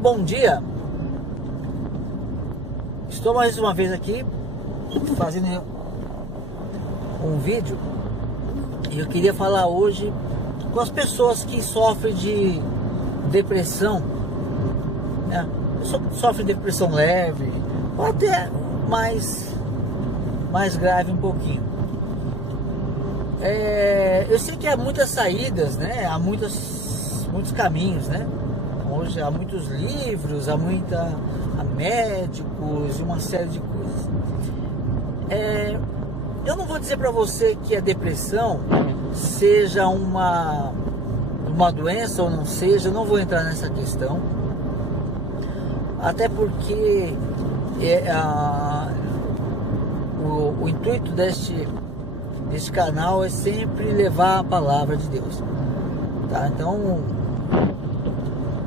Bom dia, estou mais uma vez aqui fazendo um vídeo e eu queria falar hoje com as pessoas que sofrem de depressão, né? Sofrem de depressão leve ou até mais grave um pouquinho. Eu sei que há muitas saídas, né? Há muitos caminhos, né? Hoje há muitos livros, há médicos e uma série de coisas. Eu não vou dizer para você que a depressão seja uma doença ou não seja, eu não vou entrar nessa questão. Até porque o intuito deste canal é sempre levar a palavra de Deus, tá? Então,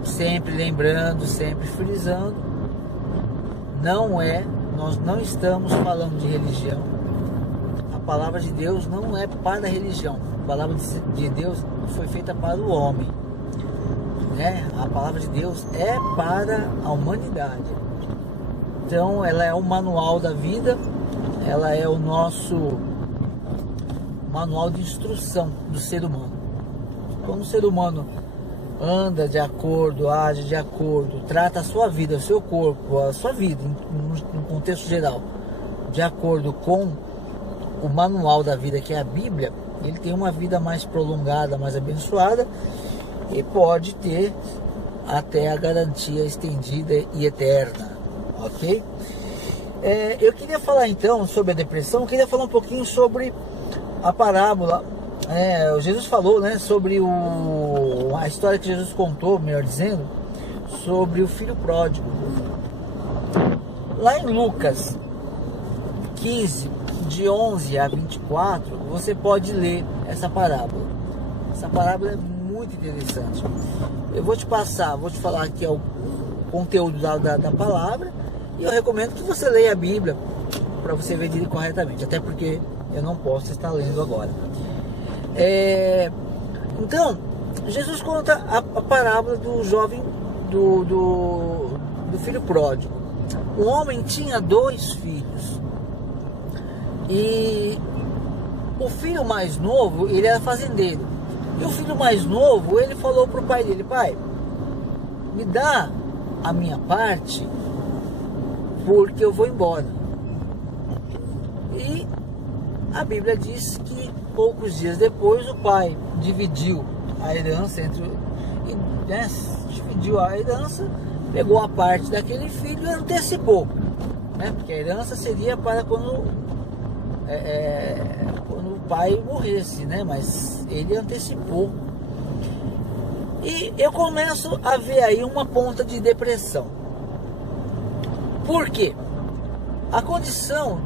sempre lembrando, sempre frisando, nós não estamos falando de religião. A palavra de Deus não é para a religião. A palavra de Deus foi feita para o homem, né? A palavra de Deus é para a humanidade. Então ela é o manual da vida, ela é o nosso manual de instrução do ser humano. Quando o ser humano anda de acordo, age de acordo, trata a sua vida, o seu corpo, a sua vida, no contexto geral, de acordo com o manual da vida, que é a Bíblia, ele tem uma vida mais prolongada, mais abençoada e pode ter até a garantia estendida e eterna, ok? Eu queria falar então sobre a depressão, eu queria falar um pouquinho sobre a parábola. Jesus falou, né, sobre a história que Jesus contou, melhor dizendo, sobre o filho pródigo. Lá em Lucas 15, de 11 a 24, você pode ler essa parábola. Essa parábola é muito interessante. Eu vou te falar aqui o conteúdo da palavra, e eu recomendo que você leia a Bíblia para você ver corretamente, até porque eu não posso estar lendo agora. Então, Jesus conta a parábola do jovem, do filho pródigo. Um homem tinha 2 filhos, e o filho mais novo, ele era fazendeiro, e o filho mais novo, ele falou para o pai dele: pai, me dá a minha parte, porque eu vou embora. E a Bíblia diz que poucos dias depois o pai dividiu a herança pegou a parte daquele filho e antecipou, né? Porque a herança seria para quando o pai morresse, né? Mas ele antecipou. E eu começo a ver aí uma ponta de depressão. Por quê? A condição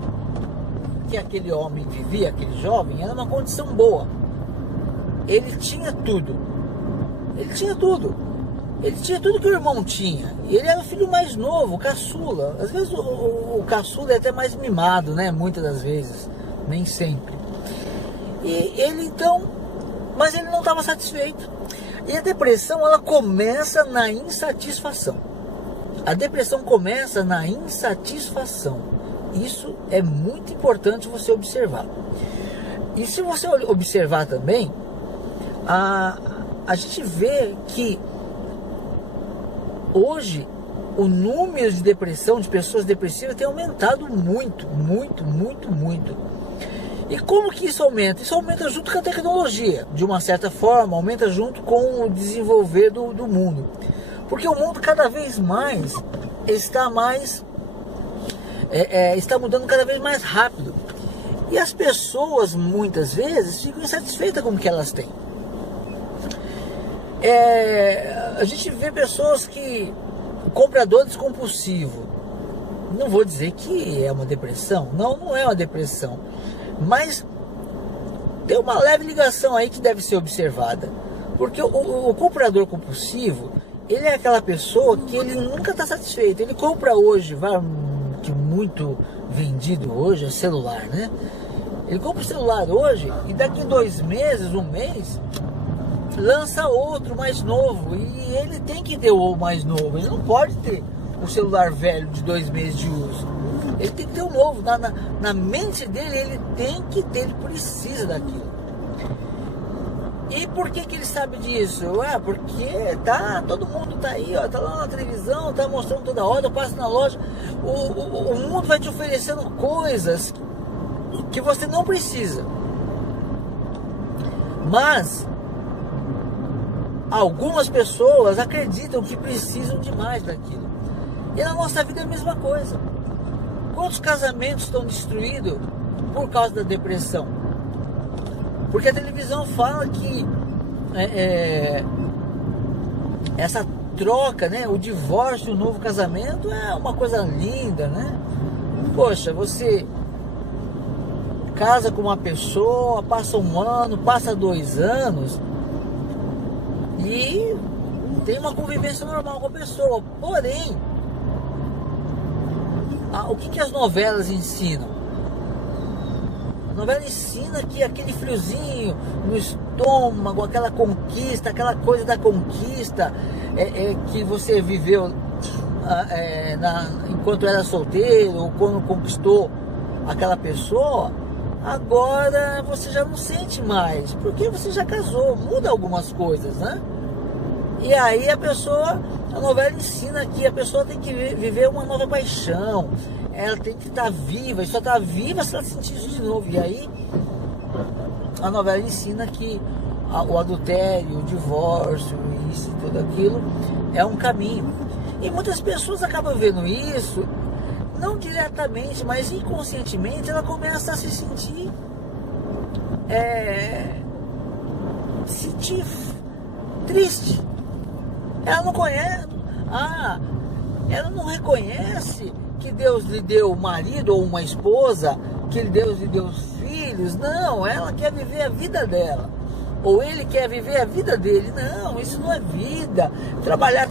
que aquele homem vivia, aquele jovem, era uma condição boa. Ele tinha tudo. Ele tinha tudo que o irmão tinha. Ele era o filho mais novo, o caçula. Às vezes o caçula é até mais mimado, né? Muitas das vezes, nem sempre. E ele então, mas ele não estava satisfeito. E a depressão, ela começa na insatisfação. A depressão começa na insatisfação. Isso é muito importante você observar. E se você observar também, a gente vê que hoje o número de depressão, de pessoas depressivas, tem aumentado muito. E como que isso aumenta? Isso aumenta junto com a tecnologia, de uma certa forma, aumenta junto com o desenvolver do mundo. Porque o mundo cada vez mais está mudando cada vez mais rápido. E as pessoas muitas vezes ficam insatisfeitas com o que elas têm. A gente vê pessoas compradores compulsivos. Não vou dizer que é uma depressão, não é uma depressão, mas tem uma leve ligação aí que deve ser observada. Porque o comprador compulsivo, ele é aquela pessoa que ele nunca está satisfeito. Ele compra hoje, que muito vendido hoje é celular, né? Ele compra o celular hoje e daqui 2 meses, 1 mês, lança outro mais novo, e ele tem que ter o mais novo, ele não pode ter o celular velho de 2 meses de uso, ele tem que ter o novo, na mente dele ele tem que ter, ele precisa daquilo. E por que ele sabe disso? Porque todo mundo tá aí, ó, tá lá na televisão, tá mostrando toda hora, passa na loja, o mundo vai te oferecendo coisas que você não precisa, mas algumas pessoas acreditam que precisam demais daquilo. E na nossa vida é a mesma coisa. Quantos casamentos estão destruídos por causa da depressão? Porque a televisão fala que essa troca, né, o divórcio e o novo casamento é uma coisa linda, né? Poxa, você casa com uma pessoa, passa 1 ano, passa 2 anos e tem uma convivência normal com a pessoa. Porém, o que as novelas ensinam? A novela ensina que aquele friozinho no estômago, aquela conquista, aquela coisa da conquista que você viveu enquanto era solteiro, ou quando conquistou aquela pessoa, agora você já não sente mais, porque você já casou, muda algumas coisas, né? E aí a novela ensina que a pessoa tem que viver uma nova paixão, ela tem que estar viva, e só está viva se ela sentir isso de novo. E aí a novela ensina que o adultério, o divórcio, isso e tudo aquilo é um caminho. E muitas pessoas acabam vendo isso, não diretamente, mas inconscientemente ela começa a se sentir triste. Ela não conhece, ela não reconhece que Deus lhe deu um marido ou uma esposa, que Deus lhe deu filhos. Não, ela quer viver a vida dela, ou ele quer viver a vida dele. Não, isso não é vida. Trabalhar,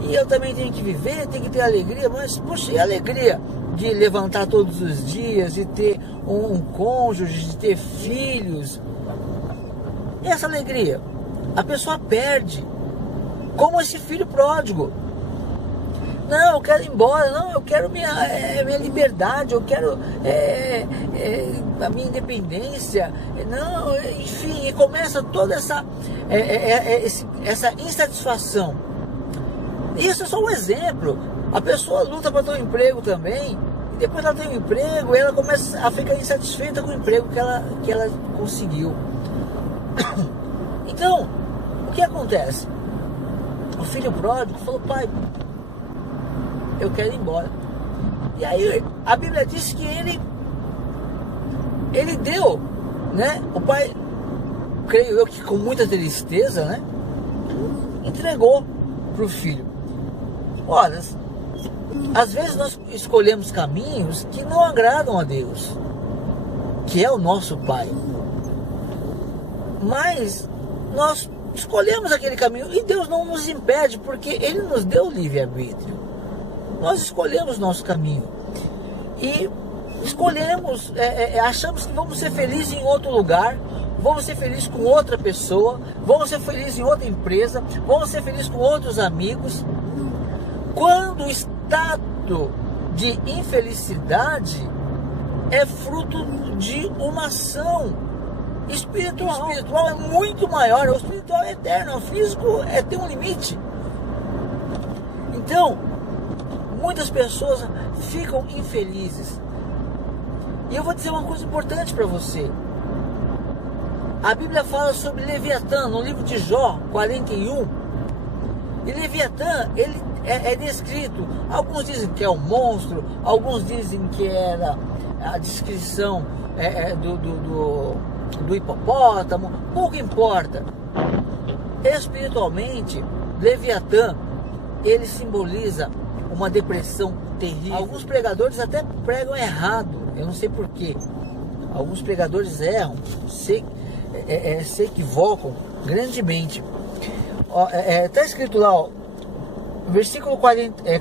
e eu também tenho que viver, tenho que ter alegria. Mas, poxa, e a alegria de levantar todos os dias, de ter um cônjuge, de ter filhos? E essa alegria a pessoa perde, como esse filho pródigo. Não, eu quero ir embora, não, eu quero minha liberdade, eu quero a minha independência, não, enfim, e começa toda essa insatisfação. Isso é só um exemplo. A pessoa luta para ter um emprego também, e depois ela tem um emprego e ela começa a ficar insatisfeita com o emprego que ela conseguiu. Então, o que acontece? O filho pródigo falou: pai, eu quero ir embora. E aí a Bíblia diz que ele deu, né? O pai, creio eu que com muita tristeza, né? Entregou para o filho. Olha, às vezes nós escolhemos caminhos que não agradam a Deus, que é o nosso Pai. Mas nós escolhemos aquele caminho e Deus não nos impede, porque Ele nos deu livre-arbítrio. Nós escolhemos nosso caminho e escolhemos, achamos que vamos ser felizes em outro lugar, vamos ser felizes com outra pessoa, vamos ser felizes em outra empresa, vamos ser felizes com outros amigos, quando o estado de infelicidade é fruto de uma ação espiritual. O espiritual é muito maior, o espiritual é eterno, o físico tem um limite. Então, muitas pessoas ficam infelizes. E eu vou dizer uma coisa importante para você. A Bíblia fala sobre Leviatã no livro de Jó 41. E Leviatã, ele é descrito. Alguns dizem que é um monstro, alguns dizem que era a descrição do hipopótamo. Pouco importa. Espiritualmente, Leviatã, ele simboliza uma depressão terrível. Alguns pregadores até pregam errado, eu não sei porquê. Alguns pregadores erram, se equivocam grandemente. Está escrito lá, ó,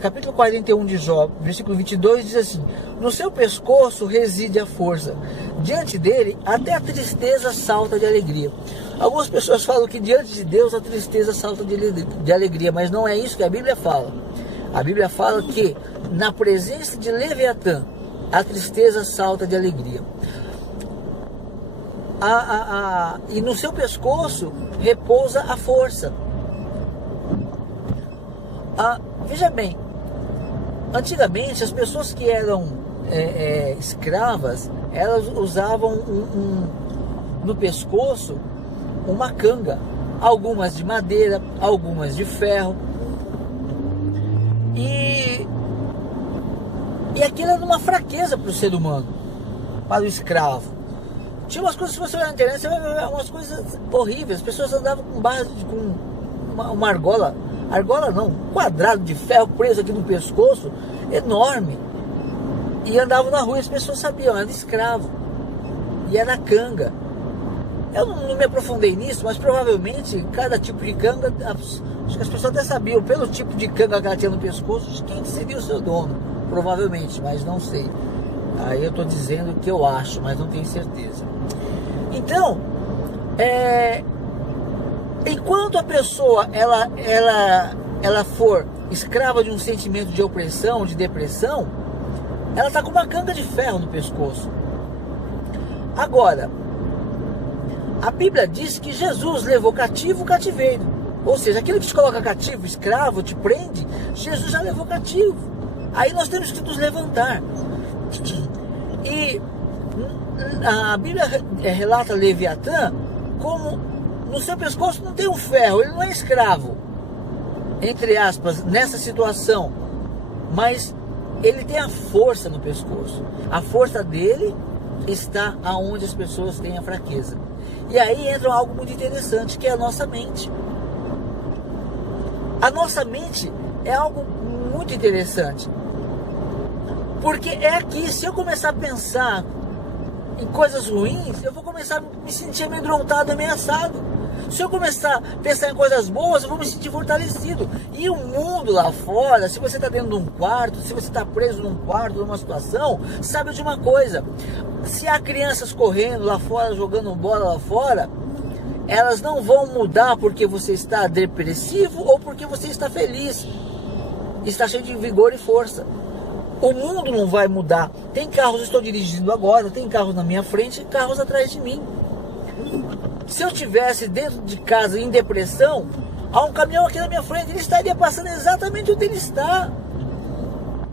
capítulo 41 de Jó, versículo 22, diz assim: no seu pescoço reside a força, diante dele até a tristeza salta de alegria. Algumas pessoas falam que diante de Deus a tristeza salta de alegria, mas não é isso que a Bíblia fala. A Bíblia fala que na presença de Leviatã, a tristeza salta de alegria. E no seu pescoço repousa a força. Veja bem, antigamente as pessoas que eram escravas, elas usavam no pescoço uma canga, algumas de madeira, algumas de ferro, e aquilo era uma fraqueza para o ser humano, para o escravo. Tinha umas coisas, se você olhar na internet, você vai ver umas coisas horríveis. As pessoas andavam com barras, com uma argola não, um quadrado de ferro preso aqui no pescoço, enorme, e andavam na rua e as pessoas sabiam, era escravo, e era canga. Eu não me aprofundei nisso, mas provavelmente cada tipo de canga, acho que as pessoas até sabiam, pelo tipo de canga que ela tinha no pescoço, de quem seria o seu dono, provavelmente, mas não sei. Aí eu estou dizendo o que eu acho, mas não tenho certeza. Então, enquanto a pessoa ela for escrava de um sentimento de opressão, de depressão, ela está com uma canga de ferro no pescoço. Agora, a Bíblia diz que Jesus levou cativo o cativeiro. Ou seja, aquilo que te coloca cativo, escravo, te prende, Jesus já levou cativo. Aí nós temos que nos levantar. E a Bíblia relata Leviatã como no seu pescoço não tem um ferro, ele não é escravo, entre aspas, nessa situação, mas ele tem a força no pescoço. A força dele está aonde as pessoas têm a fraqueza. E aí entra algo muito interessante, que é a nossa mente. A nossa mente é algo muito interessante, porque é aqui, se eu começar a pensar em coisas ruins, eu vou começar a me sentir amedrontado, ameaçado. Se eu começar a pensar em coisas boas, eu vou me sentir fortalecido. E o mundo lá fora, se você está dentro de um quarto, se você está preso num quarto, numa situação, sabe de uma coisa: se há crianças correndo lá fora, jogando bola lá fora, elas não vão mudar porque você está depressivo ou porque você está feliz, está cheio de vigor e força. O mundo não vai mudar. Tem carros, estou dirigindo agora, tem carros na minha frente e carros atrás de mim. Se eu estivesse dentro de casa em depressão, há um caminhão aqui na minha frente, ele estaria passando exatamente onde ele está.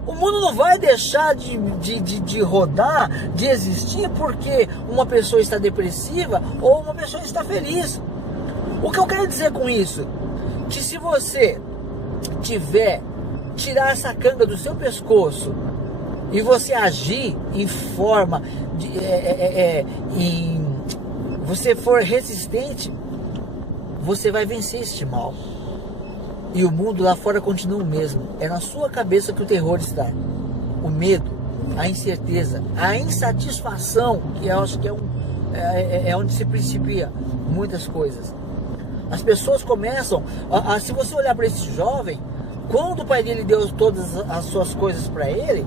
O mundo não vai deixar de rodar, de existir, porque uma pessoa está depressiva ou uma pessoa está feliz. O que eu quero dizer com isso? Que se você tirar essa canga do seu pescoço e você agir em forma você for resistente, você vai vencer este mal. E o mundo lá fora continua o mesmo. É na sua cabeça que o terror está. O medo, a incerteza, a insatisfação, que eu acho que é onde se principia muitas coisas. As pessoas começam, se você olhar para esse jovem, quando o pai dele deu todas as suas coisas para ele,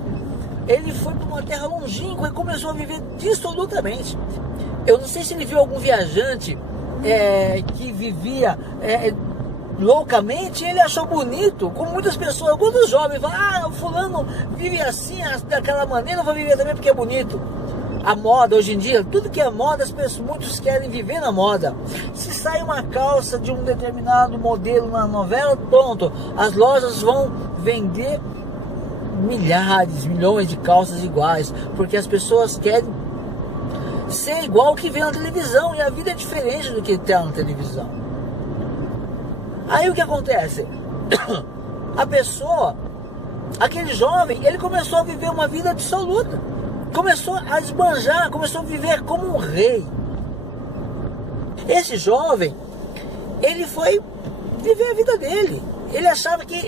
ele foi para uma terra longínqua e começou a viver dissolutamente. Eu não sei se ele viu algum viajante que vivia loucamente, ele achou bonito, como muitas pessoas, alguns jovens falam: o fulano vive assim, daquela maneira, eu vou viver também porque é bonito. A moda hoje em dia, tudo que é moda, muitos querem viver na moda. Se sai uma calça de um determinado modelo na novela, pronto, as lojas vão vender milhões de calças iguais, porque as pessoas querem ser igual ao que vê na televisão, e a vida é diferente do que está na televisão. Aí o que acontece? A pessoa, aquele jovem, ele começou a viver uma vida dissoluta, começou a esbanjar, começou a viver como um rei. Esse jovem, ele foi viver a vida dele. Ele achava que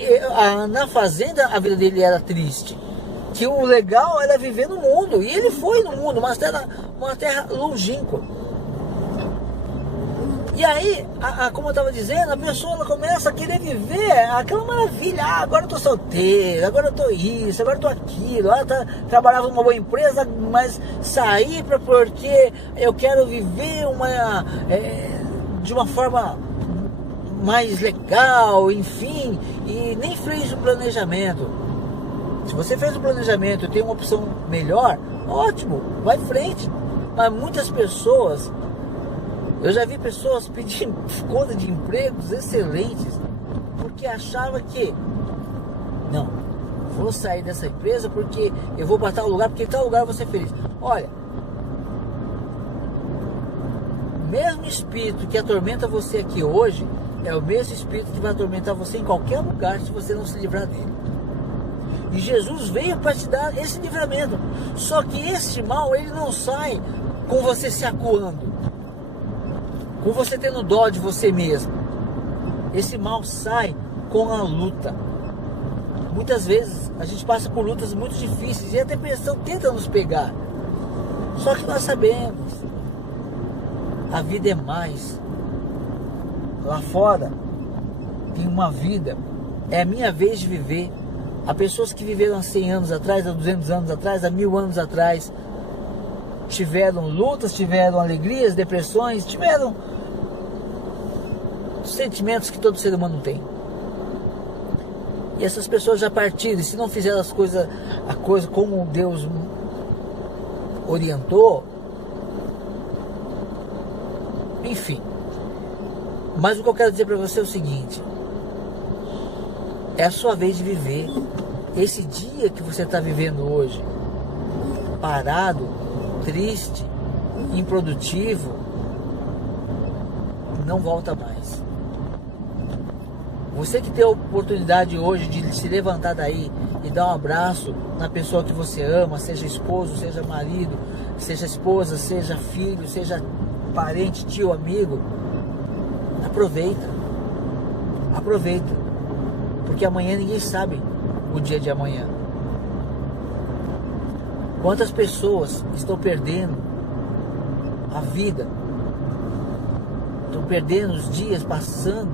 na fazenda a vida dele era triste, que o legal era viver no mundo, e ele foi no mundo, uma terra longínqua. E aí, como eu estava dizendo, a pessoa ela começa a querer viver aquela maravilha. Agora eu estou solteiro, agora eu estou isso, agora eu estou aquilo. Trabalhava numa boa empresa, mas saí porque eu quero viver de uma forma mais legal, enfim, e nem fez o planejamento. Se você fez o planejamento e tem uma opção melhor, ótimo, vai em frente. Mas muitas pessoas, eu já vi pessoas pedindo conta de empregos excelentes, porque achava que, não, vou sair dessa empresa porque eu vou para tal lugar, porque em tal lugar eu vou ser feliz. Olha, o mesmo espírito que atormenta você aqui hoje, é o mesmo espírito que vai atormentar você em qualquer lugar se você não se livrar dele. E Jesus veio para te dar esse livramento. Só que esse mal, ele não sai com você se acuando, com você tendo dó de você mesmo. Esse mal sai com a luta. Muitas vezes a gente passa por lutas muito difíceis e a depressão tenta nos pegar. Só que nós sabemos, a vida é mais. Lá fora tem uma vida, é a minha vez de viver. Há pessoas que viveram há 100 anos atrás, há 200 anos atrás, há 1000 anos atrás, tiveram lutas, tiveram alegrias, depressões, tiveram sentimentos que todo ser humano tem. E essas pessoas já partiram, e se não fizeram a coisa como Deus orientou, enfim. Mas o que eu quero dizer para você é o seguinte: é a sua vez de viver. Esse dia que você está vivendo hoje, parado, triste, improdutivo, não volta mais. Você que tem a oportunidade hoje de se levantar daí e dar um abraço na pessoa que você ama, seja esposo, seja marido, seja esposa, seja filho, seja parente, tio, amigo, aproveita. Aproveita. Porque amanhã ninguém sabe o dia de amanhã. Quantas pessoas estão perdendo a vida, estão perdendo os dias, passando,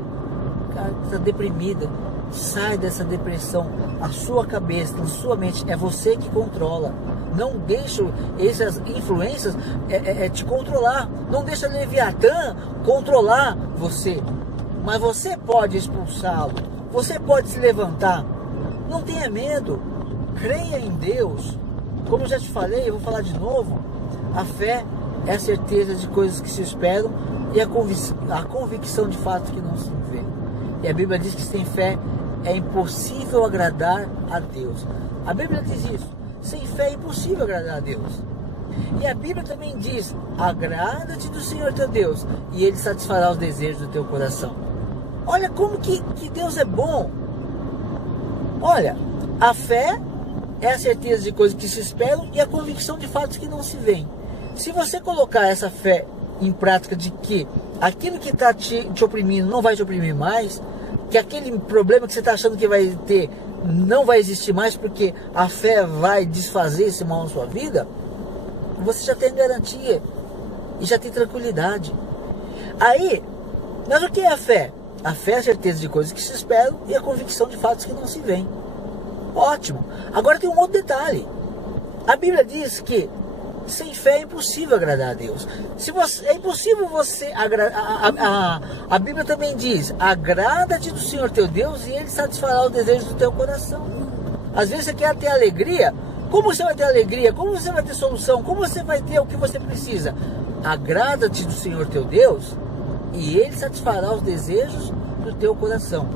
cara, está deprimida. Sai dessa depressão. A sua cabeça, a sua mente, é você que controla. Não deixa essas influências te controlar. Não deixa Leviatã controlar você. Mas você pode expulsá-lo. Você pode se levantar. Não tenha medo. Creia em Deus. Como eu já te falei, eu vou falar de novo. A fé é a certeza de coisas que se esperam e a convicção de fatos que não se vê. E a Bíblia diz que sem fé é impossível agradar a Deus. A Bíblia diz isso. Sem fé é impossível agradar a Deus. E a Bíblia também diz: agrada-te do Senhor teu Deus, e Ele satisfará os desejos do teu coração. Olha como que Deus é bom. Olha, a fé é a certeza de coisas que se esperam e a convicção de fatos que não se veem. Se você colocar essa fé em prática de que aquilo que está te oprimindo não vai te oprimir mais, que aquele problema que você está achando que vai ter não vai existir mais, porque a fé vai desfazer esse mal na sua vida, você já tem garantia e já tem tranquilidade. Aí, mas o que é a fé? A fé é a certeza de coisas que se esperam e a convicção de fatos que não se veem. Ótimo. Agora tem um outro detalhe. A Bíblia diz que sem fé é impossível agradar a Deus. É impossível você agradar. A Bíblia também diz: agrada-te do Senhor teu Deus e Ele satisfará os desejos do teu coração. Às vezes você quer ter alegria. Como você vai ter alegria? Como você vai ter solução? Como você vai ter o que você precisa? Agrada-te do Senhor teu Deus e Ele satisfará os desejos do teu coração.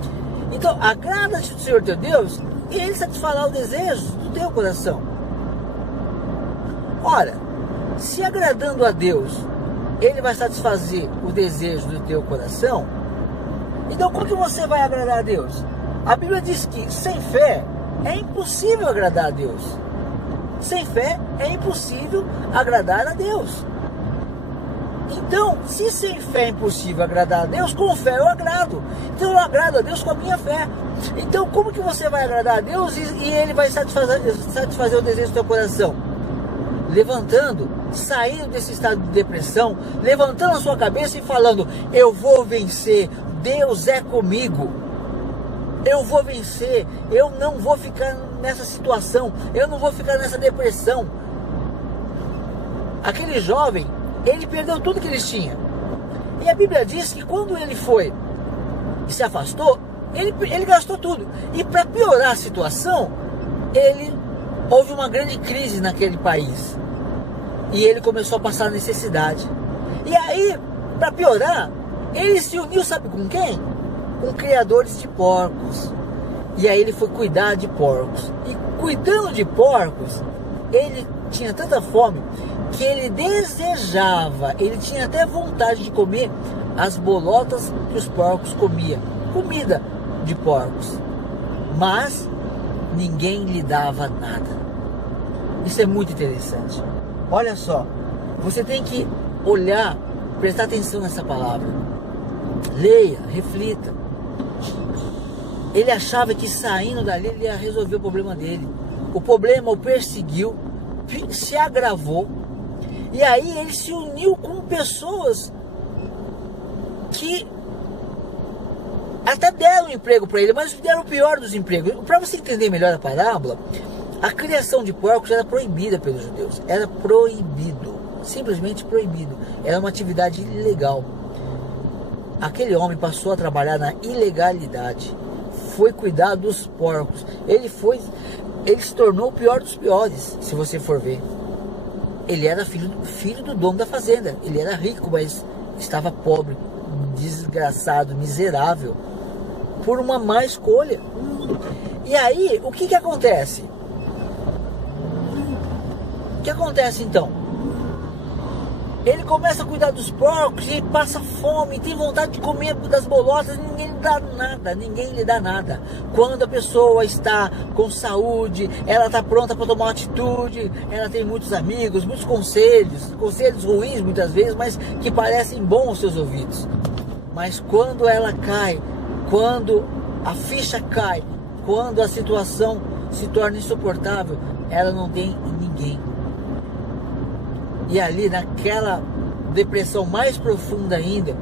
Então, agrada-te do Senhor teu Deus e Ele satisfará os desejos do teu coração. Ora, se agradando a Deus, Ele vai satisfazer o desejo do teu coração, então como que você vai agradar a Deus? A Bíblia diz que sem fé é impossível agradar a Deus. Sem fé é impossível agradar a Deus. Então, se sem fé é impossível agradar a Deus, com fé eu agrado. Então eu agrado a Deus com a minha fé. Então como que você vai agradar a Deus e Ele vai satisfazer o desejo do teu coração? Levantando, saindo desse estado de depressão, levantando a sua cabeça e falando: eu vou vencer, Deus é comigo, eu vou vencer, eu não vou ficar nessa situação, eu não vou ficar nessa depressão. Aquele jovem, ele perdeu tudo que ele tinha. E a Bíblia diz que quando ele foi e se afastou, ele gastou tudo. E para piorar a situação, houve uma grande crise naquele país. E ele começou a passar necessidade. E aí, para piorar, ele se uniu, sabe com quem? Com criadores de porcos. E aí ele foi cuidar de porcos. E cuidando de porcos, ele tinha tanta fome que ele desejava, ele tinha até vontade de comer as bolotas que os porcos comiam. Comida de porcos. Mas ninguém lhe dava nada. Isso é muito interessante. Olha só, você tem que olhar, prestar atenção nessa palavra. Leia, reflita. Ele achava que saindo dali ele ia resolver o problema dele. O problema o perseguiu, se agravou. E aí ele se uniu com pessoas que até deram emprego para ele, mas deram o pior dos empregos. Para você entender melhor a parábola, a criação de porcos era proibida pelos judeus. Era proibido, simplesmente proibido. Era uma atividade ilegal. Aquele homem passou a trabalhar na ilegalidade. Foi cuidar dos porcos. Ele se tornou o pior dos piores, se você for ver. Ele era filho do dono da fazenda. Ele era rico, mas estava pobre, desgraçado, miserável, por uma má escolha. E aí, o que acontece? O que acontece então? Ele começa a cuidar dos porcos e passa fome, tem vontade de comer das bolotas, ninguém lhe dá nada, ninguém lhe dá nada. Quando a pessoa está com saúde, ela está pronta para tomar uma atitude, ela tem muitos amigos, muitos conselhos ruins muitas vezes, mas que parecem bons aos seus ouvidos. Mas quando ela cai, quando a ficha cai, quando a situação se torna insuportável, ela não tem ninguém. E ali, naquela depressão mais profunda ainda,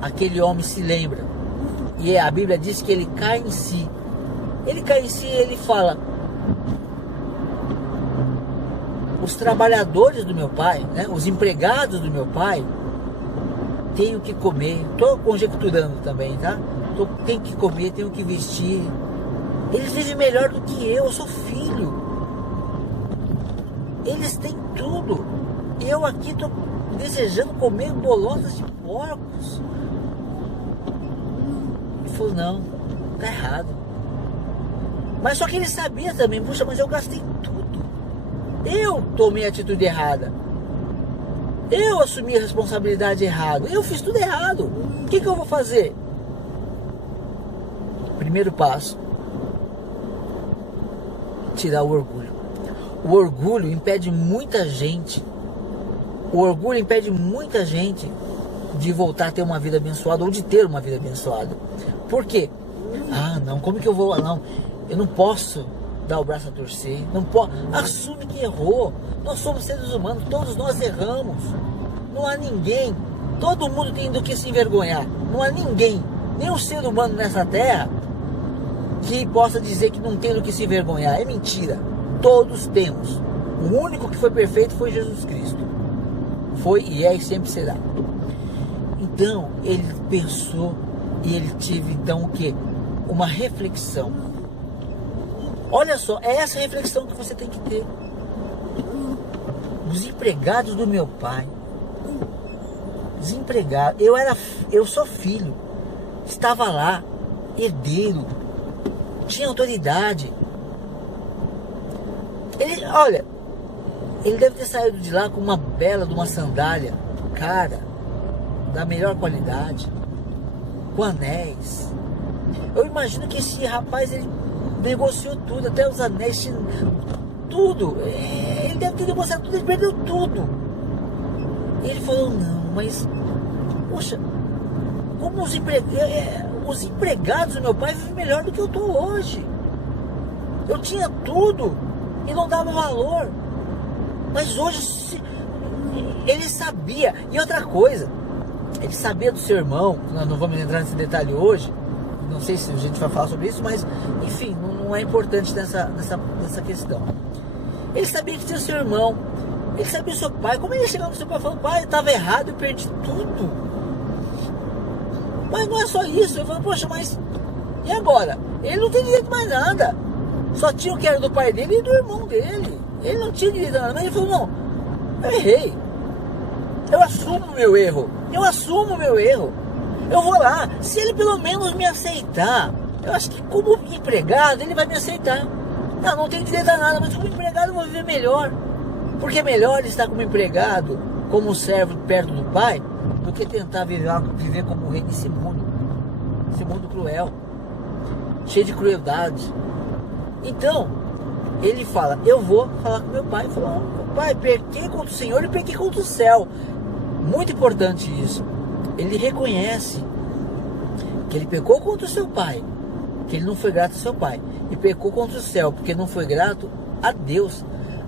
aquele homem se lembra. E a Bíblia diz que ele cai em si. Ele cai em si e ele fala: os trabalhadores do meu pai, né, os empregados do meu pai, têm o que comer. Estou conjecturando também, tá? Tenho que comer, tenho que vestir. Eles vivem melhor do que eu sou filho. Eles têm tudo. Eu aqui estou desejando comer bolotas de porcos. Ele falou: não, tá errado. Mas só que ele sabia também: puxa, mas eu gastei tudo. Eu tomei a atitude errada. Eu assumi a responsabilidade errada. Eu fiz tudo errado. O que eu vou fazer? Primeiro passo: tirar o orgulho. O orgulho impede muita gente. O orgulho impede muita gente de voltar a ter uma vida abençoada ou de ter uma vida abençoada. Por quê? Ah, não, como que eu vou? Não, eu não posso dar o braço a torcer. Não posso. Assume que errou. Nós somos seres humanos, todos nós erramos. Não há ninguém. Todo mundo tem do que se envergonhar. Não há ninguém, nenhum ser humano nessa terra que possa dizer que não tem do que se envergonhar. É mentira. Todos temos. O único que foi perfeito foi Jesus Cristo. Foi e é e sempre será. Então ele pensou e ele teve então o que? Uma reflexão. Olha só, é essa reflexão que você tem que ter. Os empregados do meu pai, desempregado, eu sou filho, estava lá, herdeiro, tinha autoridade. Ele deve ter saído de lá com uma bela de uma sandália cara, da melhor qualidade, com anéis. Eu imagino que esse rapaz, ele negociou tudo, até os anéis, tudo. Ele deve ter negociado tudo, ele perdeu tudo. E ele falou: não, mas poxa, como os empregados do meu pai vivem melhor do que eu estou hoje. Eu tinha tudo e não dava valor. Mas hoje ele sabia. E outra coisa, ele sabia do seu irmão. Nós não vamos entrar nesse detalhe hoje. Não sei se a gente vai falar sobre isso, mas enfim, não é importante nessa questão. Ele sabia que tinha seu irmão. Ele sabia o seu pai. Como ele chegava no seu pai e falou: pai, estava errado, eu perdi tudo. Mas não é só isso. Ele falou: poxa, mas e agora? Ele não tem direito mais nada. Só tinha o que era do pai dele e do irmão dele. Ele não tinha direito a nada. Mas ele falou: não, eu errei. Eu assumo o meu erro. Eu assumo o meu erro. Eu vou lá. Se ele pelo menos me aceitar, eu acho que como empregado ele vai me aceitar. Não tenho direito a nada, mas como empregado eu vou viver melhor. Porque é melhor estar como empregado, como servo perto do pai, do que tentar viver como rei nesse mundo. Esse mundo cruel, cheio de crueldade. Então, ele fala: eu vou falar com meu pai. Ele falou: pai, pequei contra o Senhor e pequei contra o céu. Muito importante isso. Ele reconhece que ele pecou contra o seu pai, que ele não foi grato ao seu pai, e pecou contra o céu, porque não foi grato a Deus.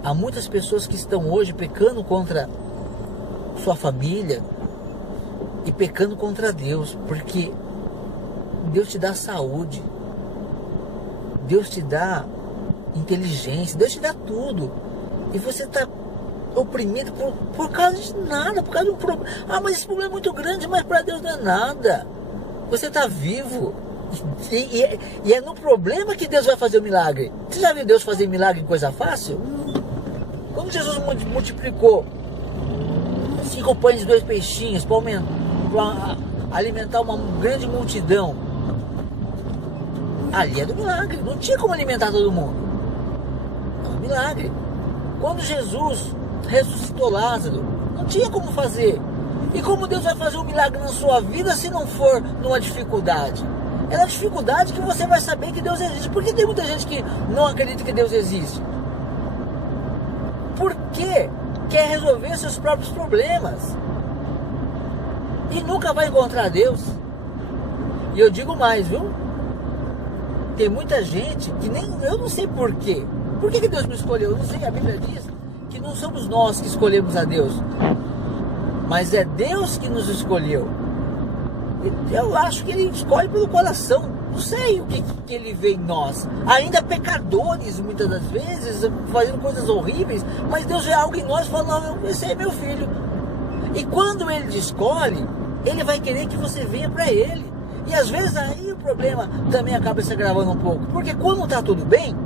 Há muitas pessoas que estão hoje pecando contra sua família e pecando contra Deus, porque Deus te dá saúde, Deus te dá inteligência, Deus te dá tudo, e você está oprimido por causa de nada, por causa de um problema. Mas esse problema é muito grande, mas para Deus não é nada. Você está vivo, e é no problema que Deus vai fazer o milagre. Você já viu Deus fazer milagre em coisa fácil? Quando Jesus multiplicou 5 pães e 2 peixinhos para alimentar uma grande multidão, ali é do milagre. Não tinha como alimentar todo mundo. É um milagre. Quando Jesus ressuscitou Lázaro, não tinha como fazer. E como Deus vai fazer um milagre na sua vida se não for numa dificuldade? É na dificuldade que você vai saber que Deus existe. Por que tem muita gente que não acredita que Deus existe? Porque quer resolver seus próprios problemas e nunca vai encontrar Deus. E eu digo mais, viu? Tem muita gente que nem eu não sei por quê. Por que Deus me escolheu? Eu não sei, a Bíblia diz que não somos nós que escolhemos a Deus, mas é Deus que nos escolheu. Eu acho que Ele escolhe pelo coração. Não sei o que Ele vê em nós. Ainda pecadores, muitas das vezes, fazendo coisas horríveis, mas Deus vê algo em nós e fala: não, esse é meu filho. E quando Ele te escolhe, Ele vai querer que você venha para Ele. E às vezes aí o problema também acaba se agravando um pouco, porque quando está tudo bem,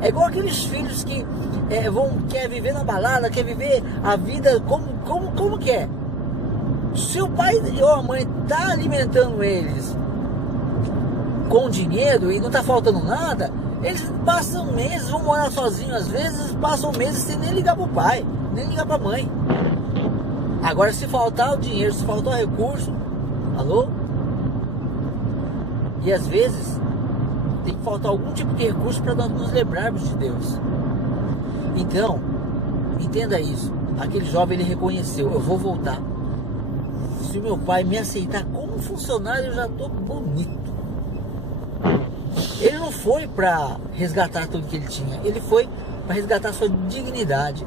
é igual aqueles filhos que quer viver na balada, quer viver a vida como quer. Se o pai ou a mãe está alimentando eles com dinheiro e não está faltando nada, eles passam meses, vão morar sozinhos, às vezes passam meses sem nem ligar para o pai, nem ligar para a mãe. Agora, se faltar o dinheiro, se faltar o recurso, alô? E às vezes tem que faltar algum tipo de recurso para nós nos lembrarmos de Deus. Então, entenda isso. Aquele jovem, ele reconheceu: eu vou voltar. Se o meu pai me aceitar como funcionário, eu já estou bonito. Ele não foi para resgatar tudo que ele tinha, ele foi para resgatar sua dignidade.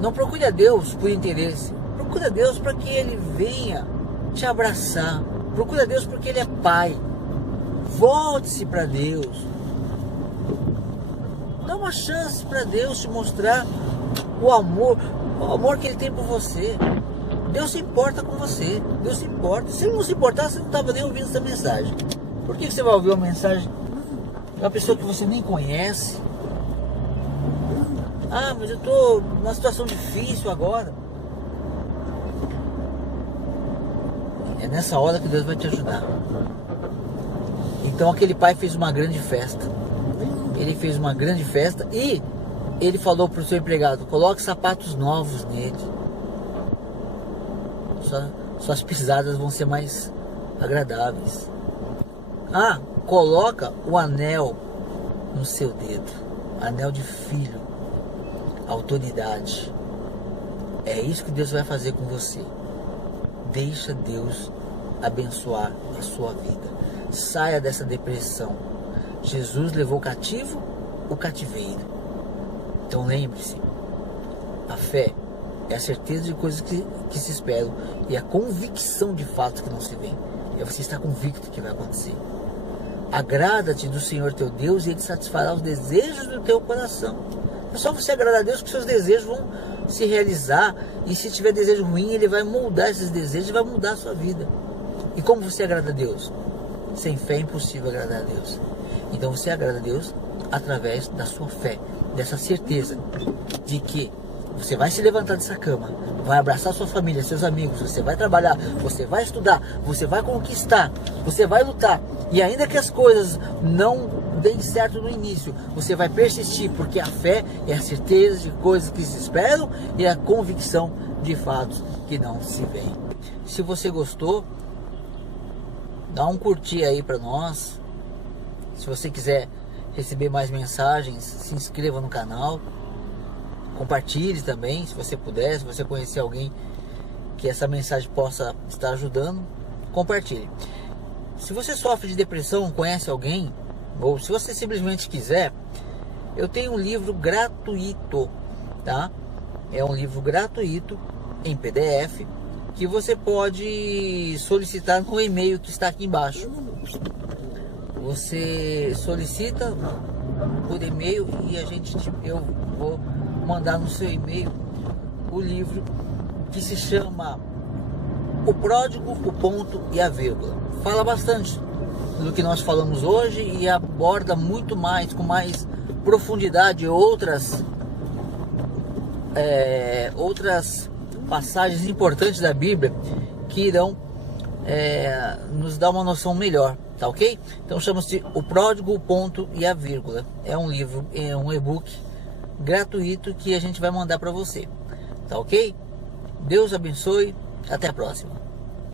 Não procure a Deus por interesse, procure a Deus para que Ele venha te abraçar. Procure a Deus porque Ele é Pai. Volte-se para Deus. Dá uma chance para Deus te mostrar o amor que Ele tem por você. Deus se importa com você. Deus se importa. Se Ele não se importar, você não estava nem ouvindo essa mensagem. Por que você vai ouvir uma mensagem de uma pessoa que você nem conhece? Mas eu estou numa situação difícil agora. É nessa hora que Deus vai te ajudar. Então aquele pai fez uma grande festa. Ele fez uma grande festa e ele falou para o seu empregado: coloque sapatos novos nele. Suas pisadas vão ser mais agradáveis. Coloca o anel no seu dedo. Anel de filho. Autoridade. É isso que Deus vai fazer com você. Deixa Deus abençoar a sua vida. Saia dessa depressão. Jesus levou cativo o cativeiro. Então lembre-se, a fé é a certeza de coisas que se esperam e a convicção de fatos que não se veem. É você estar convicto que vai acontecer. Agrada-te do Senhor teu Deus e Ele satisfará os desejos do teu coração. É só você agradar a Deus que seus desejos vão se realizar. E se tiver desejo ruim, Ele vai moldar esses desejos e vai mudar a sua vida. E como você agrada a Deus? Sem fé é impossível agradar a Deus. Então você agrada a Deus através da sua fé, dessa certeza de que você vai se levantar dessa cama, vai abraçar sua família, seus amigos, você vai trabalhar, você vai estudar, você vai conquistar, você vai lutar. E ainda que as coisas não deem certo no início, você vai persistir, porque a fé é a certeza de coisas que se esperam e a convicção de fatos que não se veem. Se você gostou, dá um curtir aí para nós. Se você quiser receber mais mensagens, se inscreva no canal. Compartilhe também, se você puder. Se você conhecer alguém que essa mensagem possa estar ajudando, compartilhe. Se você sofre de depressão, conhece alguém, ou se você simplesmente quiser, eu tenho um livro gratuito, tá? É um livro gratuito em PDF que você pode solicitar no e-mail que está aqui embaixo. Você solicita por e-mail e eu vou mandar no seu e-mail o livro que se chama O Pródigo, o Ponto e a Vírgula. Fala bastante do que nós falamos hoje e aborda muito mais, com mais profundidade, outras passagens importantes da Bíblia que irão nos dar uma noção melhor, tá ok? Então chama-se O Pródigo, o Ponto e a Vírgula. É um livro, é um e-book gratuito que a gente vai mandar para você, tá ok? Deus abençoe, até a próxima.